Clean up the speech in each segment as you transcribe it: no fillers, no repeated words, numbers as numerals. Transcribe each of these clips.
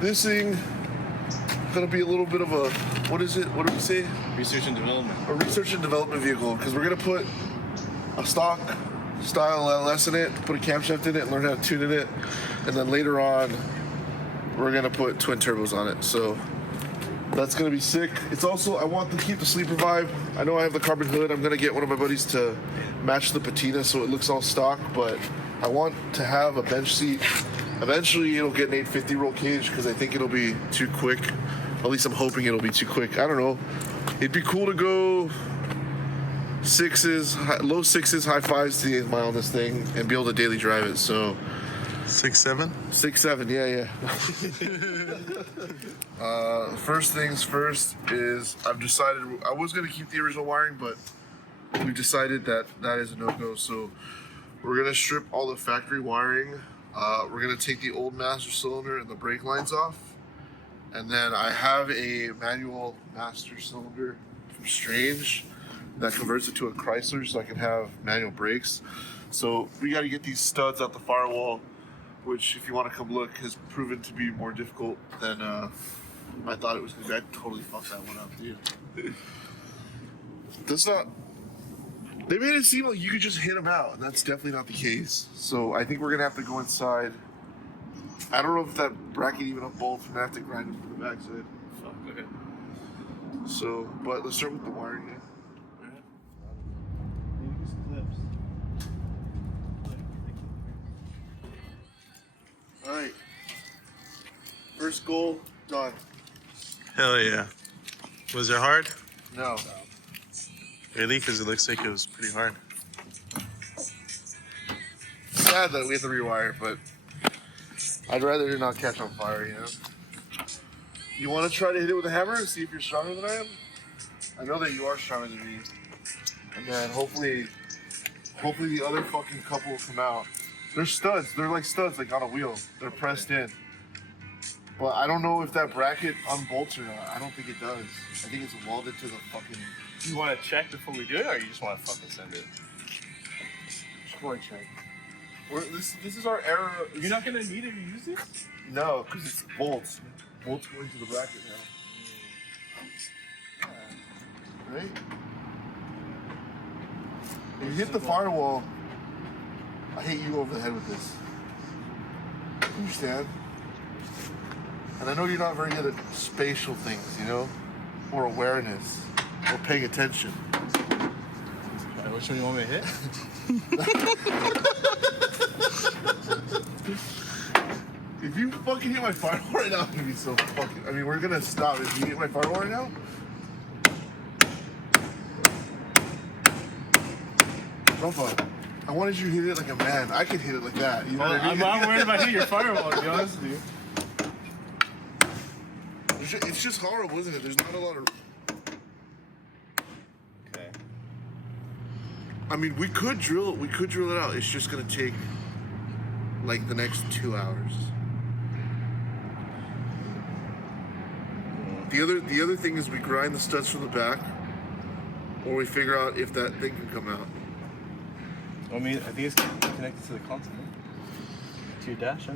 This thing gonna be a little bit of a, what is it? What do we say? Research and development. A research and development vehicle, because we're gonna put a stock style LS in it, put a camshaft in it, and learn how to tune in it, and then later on, we're gonna put twin turbos on it. So that's gonna be sick. It's also, I want to keep the sleeper vibe. I know I have the carbon hood. I'm gonna get one of my buddies to match the patina so it looks all stock, but I want to have a bench seat. Eventually it'll get an 850 roll cage because I think it'll be too quick. At least I'm hoping it'll be too quick. I don't know. It'd be cool to go low sixes, high fives to the 8th mile on this thing and be able to daily drive it. So 6.7? 6.7, yeah. First things first is I've decided I was gonna keep the original wiring, but we've decided that is a no-go. So we're gonna strip all the factory wiring. We're gonna take the old master cylinder and the brake lines off. And then I have a manual master cylinder from Strange that converts it to a Chrysler so I can have manual brakes. So we got to get these studs out the firewall, which, if you want to come look, has proven to be more difficult than I thought it was going to be. I totally fucked that one up, dude. They made it seem like you could just hit them out, and that's definitely not the case. So I think we're going to have to go inside. I don't know if that bracket even upbolts. I'm going to have to grind it from the backside. Fuck, okay. So, but let's start with the wiring here. Alright. First goal, done. Hell yeah. Was it hard? No. Really? Because it looks like it was pretty hard. Sad that we have to rewire, but I'd rather it not catch on fire, you know? You want to try to hit it with a hammer and see if you're stronger than I am? I know that you are stronger than me. And then hopefully the other fucking couple will come out. They're studs. They're like studs, like on a wheel. They're pressed in. But I don't know if that bracket unbolts or not. I don't think it does. I think it's welded to the fucking... You want to check before we do it, or you just want to fucking send it? Just go and check. This is our error. You're not gonna need it to use it? No, because it's bolts. Bolts going to the bracket now. Right? If you hit the firewall, I hate you over the head with this. Understand? And I know you're not very good at spatial things, you know? Or awareness. Or paying attention. Which one you want me to hit? If you fucking hit my firewall right now, I'm gonna be so fucking... I mean, we're gonna stop. If you hit my firewall right now... Rafa, I wanted you to hit it like a man. I could hit it like that. You know what I mean? I'm not worried about hitting your firewall, to be honest with you. It's just horrible, isn't it? There's not a lot of... Okay. I mean, we could drill it out. It's just gonna take like the next 2 hours. The other thing is we grind the studs from the back, or we figure out if that thing can come out. I mean, I think it's connected to the console. To your dash, huh?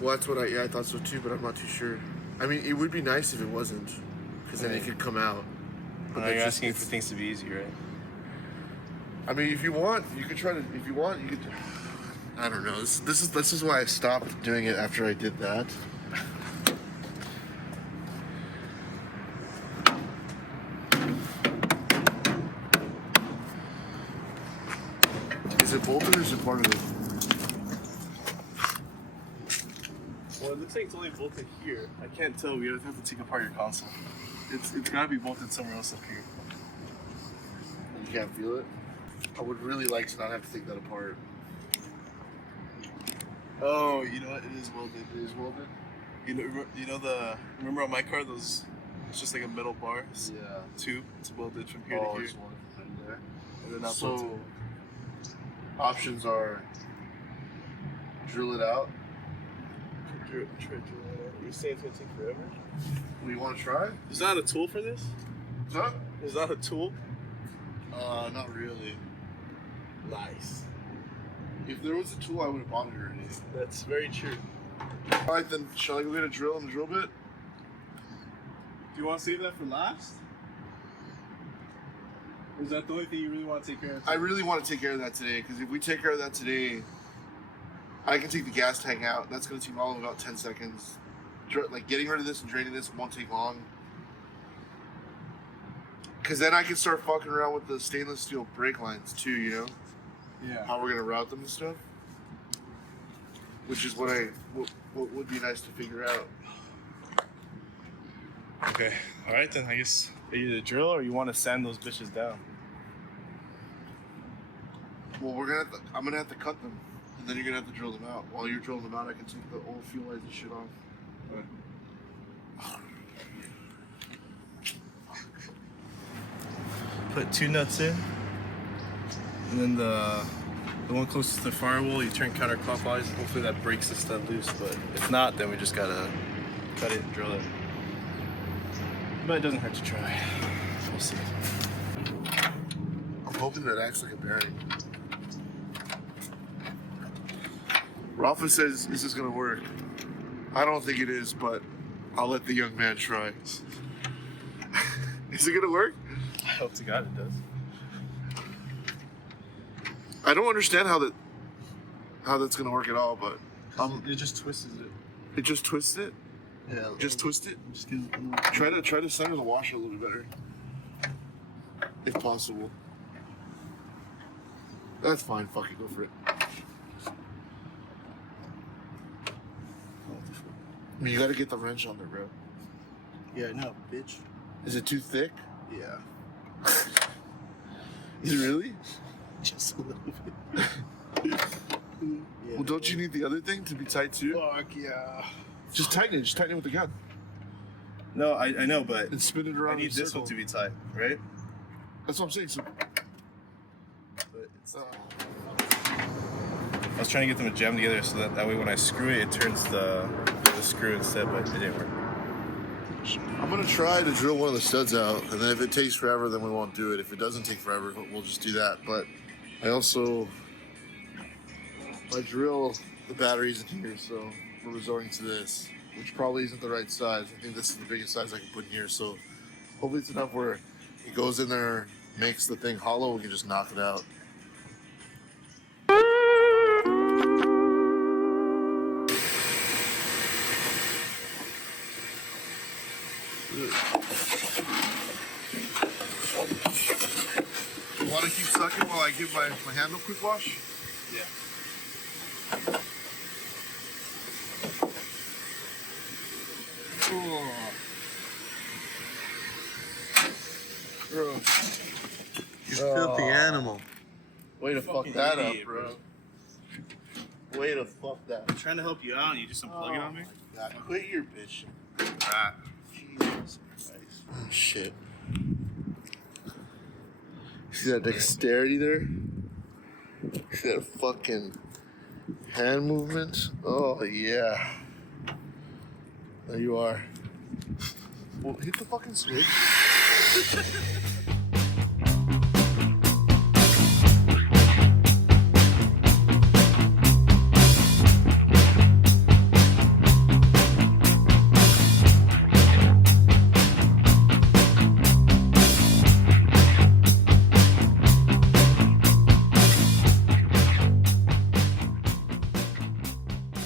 Well, that's what I thought so too, but I'm not too sure. I mean, it would be nice if it wasn't, because then it could come out. But you're asking for things to be easy, right? I mean, if you want, you could try to. If you want, you could. I don't know. This is why I stopped doing it after I did that. Is it bolted or is it part of it? Well, it looks like it's only bolted here. I can't tell. We have to take apart your console. It's gotta be bolted somewhere else up here. You can't feel it? I would really like to not have to take that apart. Oh, you know what? It is welded. It is welded? Remember on my car, it's just like a metal bar? Yeah. Tube. It's welded from here to here. It's one in there. And then not So, bolted. options are drill it out. You're saying it's gonna take forever? We want to try? There's not a tool for this? What's up? There's not a tool? Not really. Nice. If there was a tool, I would have bought it already. That's very true. Alright then, shall I go get a drill and a drill bit? Do you want to save that for last? Or is that the only thing you really want to take care of today? I really want to take care of that today, because if we take care of that today, I can take the gas tank out. That's going to take all of about 10 seconds. Like, getting rid of this and draining this won't take long. Because then I can start fucking around with the stainless steel brake lines too, you know? Yeah. How we're going to route them and stuff. Which is what would be nice to figure out. Okay. Alright then, I guess either drill or you want to sand those bitches down. Well, I'm going to have to cut them. And then you're going to have to drill them out. While you're drilling them out, I can take the old fuel lines and shit off. Alright. Put 2 nuts in, and then the one closest to the firewall, you turn counterclockwise. Hopefully that breaks the stud loose, but if not, then we just gotta cut it and drill it. But it doesn't hurt to try. We'll see. I'm hoping that acts like a bearing. Rafa says this is gonna work. I don't think it is, but I'll let the young man try. Is it gonna work? I hope to God it does. I don't understand how that's gonna work at all, but It just twists it. it just twists it. Yeah. Just twist it. Just gives it a little... Try to center the washer a little bit better, if possible. That's fine. Fuck it. Go for it. I mean, you gotta get the wrench on there, bro. Yeah, I know, bitch. Is it too thick? Yeah. Is it really? Just a little bit. Yeah, Well, don't you need the other thing to be tight too? Fuck yeah. Just tighten it. Just tighten it with the gun. No, I know, but And spin it I around. need in a this circle. one to be tight, right? That's what I'm saying. So, But it's, I was trying to get them to jam together so that way when I screw it, it turns the screw instead, but it didn't work. I'm gonna try to drill one of the studs out, and then if it takes forever, then we won't do it. If it doesn't take forever, we'll just do that. But I also, my drill, the battery's in here, so we're resorting to this, which probably isn't the right size. I think this is the biggest size I can put in here, so hopefully it's enough where it goes in there, makes the thing hollow, we can just knock it out. Want to keep sucking while I give my handle a quick wash? Yeah. Oh. Bro. You filthy animal. Way to fuck Fucking that idiot, up, bro. Way to fuck that. I'm trying to help you out and you just unplug it on me? God, quit your bitch. Ah. Jesus Christ. Oh, shit. See that dexterity there? See that fucking hand movement? Oh, yeah. There you are. Well, hit the fucking switch.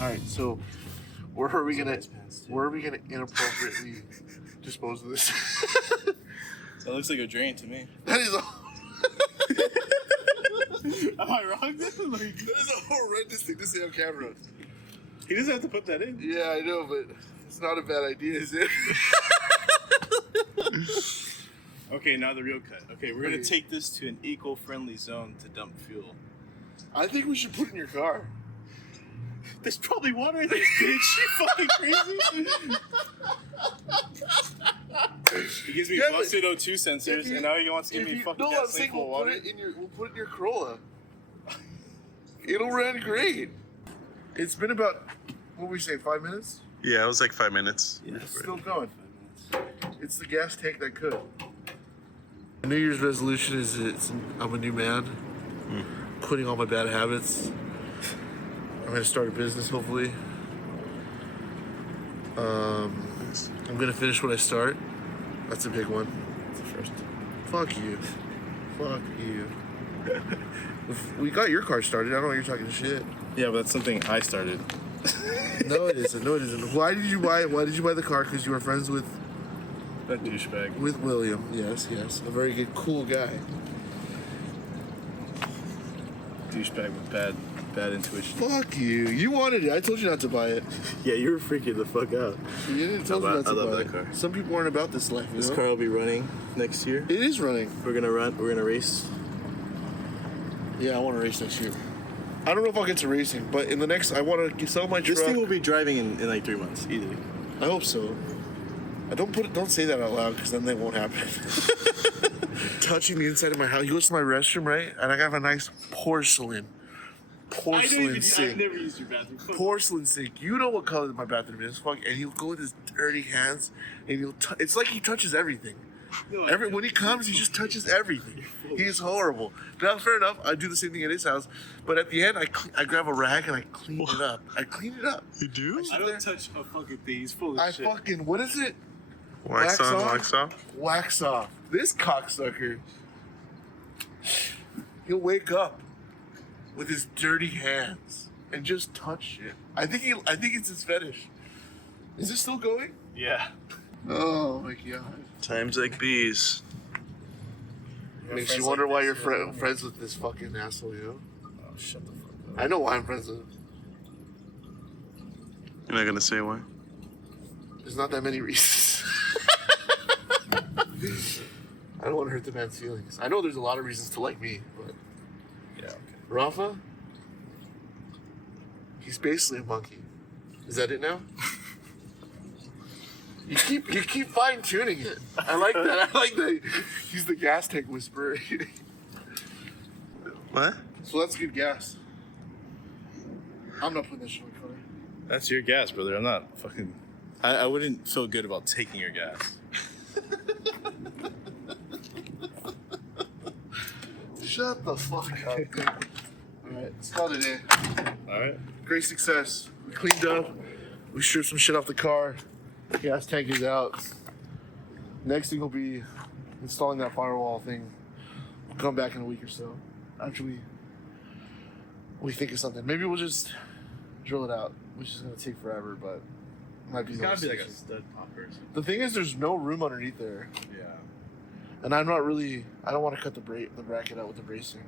Alright, so where are we gonna inappropriately dispose of this? That looks like a drain to me. That is a Am I wrong then? Like, that is a horrendous thing to say on camera. he doesn't have to put that in. Yeah, I know, but it's not a bad idea, is it? Okay, now the real cut. Okay, we're gonna Okay. take this to an eco-friendly zone to dump fuel. I think we should put it in your car. There's probably water in this bitch. You fucking crazy? He gives me Yeah, but busted O2 sensors, if you- and now he wants to give If me you- fucking no, I'm gasoline saying full of water. we'll put it in your Corolla. It'll run great. It's been about, what we say, 5 minutes? Yeah, it was like 5 minutes. Yeah, It's still going. It's the gas tank that could. New Year's resolution is I'm a new man. Quitting all my bad habits. I'm gonna start a business, hopefully. I'm gonna finish what I start. That's a big one. That's the first. Fuck you. Fuck you. We got your car started. I don't know why you're talking shit. Yeah, but that's something I started. No, it isn't. No, it isn't. Why did you buy it? Why did you buy the car? Because you were friends with That douchebag. William. Yes, yes. A very good, cool guy. Douchebag with bad intuition. Fuck you. You wanted it. I told you not to buy it. Yeah, you were freaking the fuck out. You didn't tell me not to I love buy that it. car. Some people aren't about this life. This car will be running next year. It is running. We're gonna race. Yeah, I want to race next year. I don't know if I'll get to racing, but in the next, I want to sell my truck. This thing will be driving in like 3 months, easily. I hope so. Don't say that out loud because then that won't happen. Touching the inside of my house. He goes to my restroom, right? And I have a nice porcelain sink. I've never used your bathroom. Porcelain sink. You know what color my bathroom is. Fuck. And he'll go with his dirty hands and it's like he touches everything. No, When he comes, he just touches everything. He's horrible. Now, fair enough. I do the same thing at his house, but at the end, I grab a rag and I clean it up. You do? I don't touch a fucking thing. He's full of I shit. fucking, what is it? Wax on, wax off. Wax off. This cocksucker, he'll wake up with his dirty hands and just touch shit. I think it's his fetish. Is it still going? Yeah. Oh my god. Times like these. Makes you wonder why you're friends with this fucking asshole, you know? Oh, shut the fuck up. I know why I'm friends with him. You're not gonna say why? There's not that many reasons. I don't want to hurt the man's feelings. I know there's a lot of reasons to like me, but Yeah, okay. Rafa, he's basically a monkey. Is that it now? You keep fine tuning it. I like that. I like that. He's the gas tank whisperer. What? So that's good gas. I'm not putting that shit in my car. That's your gas, brother. I'm not fucking. I wouldn't feel good about taking your gas. Shut the fuck up. Alright, let's call it a day. Alright. Great success. We cleaned up. We stripped some shit off the car. Gas tank is out. Next thing will be installing that firewall thing. We'll come back in a week or so. After we think of something. Maybe we'll just drill it out, which is gonna take forever, but it might be. It's the gotta be like a solution. stud popper. The thing is, there's no room underneath there, Yeah. and I don't want to cut the bracket out with the bracing.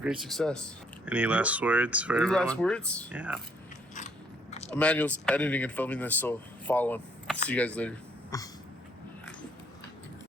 Great success. Any last words for Any everyone? last words? Yeah. Emmanuel's editing and filming this, so follow him. See you guys later.